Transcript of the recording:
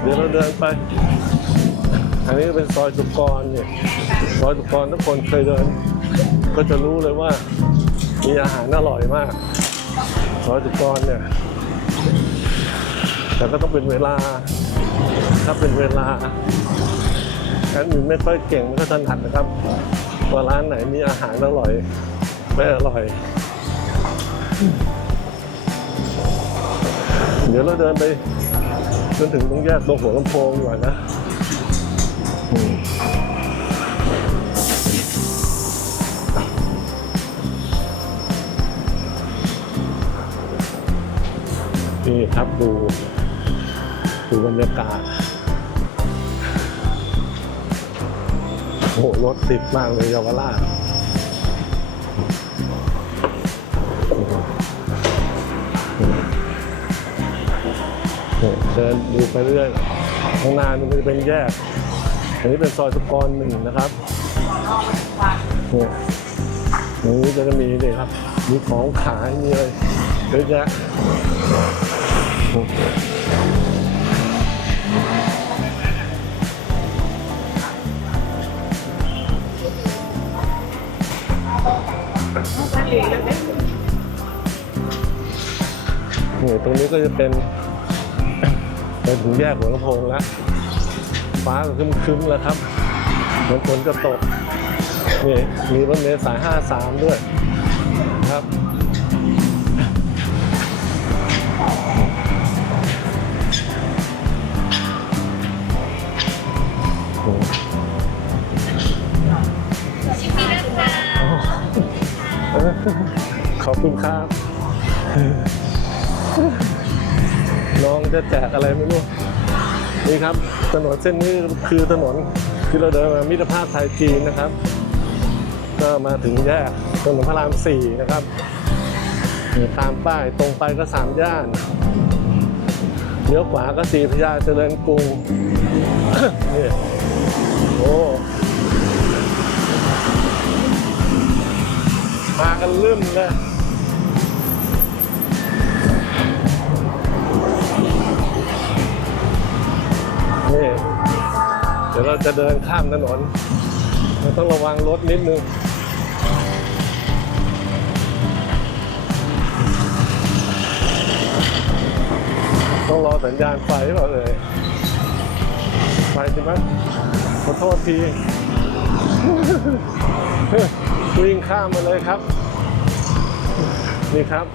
เดี๋ยวเราเดินไป อันนี้เป็นซอยสุกรเนี่ยซอยสุกรทุกคนเคยเดิน ก็จะรู้เลยว่า มีอาหารอร่อยมากซอยสุกรเนี่ยแต่ก็ต้องเป็นเวลา ถ้าเป็นเวลาแอดมินไม่ค่อยเก่งไม่ค่อยถนัดนะครับว่าร้านไหนมีอาหารอร่อย ไม่อร่อย เดี๋ยวเราเดินไป จนถึงตรงแยกตรงหัวลำโพงดีกว่านะนี่ครับดูดูบรรยากาศ โอ้โหรถติดมากเลยเยาวราช นี่เดินดูไปเรื่อยข้างหน้านี่มันจะเป็นแยก อันนี้เป็นซอยสุกรหนึ่งนะครับนี่ตรงนี้จะมีนี่ครับ มีของขายมีอะไรเยอะแยะนี่ตรงนี้ก็จะเป็น เป็นถึงแยกหัวลำโพงแล้ว ฟ้าก็คึ้มๆแล้วครับเหมือนฝนจะตกนี่มีรถเมล์สาย 53 ด้วยครับขอบคุณครับ น้องจะแจกอะไรไม่รู้นี่ครับถนนเส้นนี้คือถนนที่เราเดินมามิตรภาพไทยจีนนะครับ ก็มาถึงแยกถนนพระรามสี่นะครับตามป้ายตรงไปก็สามย่านเลี้ยวขวาก็สีพระยาเจริญกรุงนี่โอ้มากันลืมเลย ดี๋ยวเราจะเดินข้ามถนนเราต้องระวังรถนิดนึงต้องรอสัญญาณไฟหรือเปล่าเลยไฟสิมั้งขอโทษที วิ่งข้ามมาเลยครับ นี่ครับ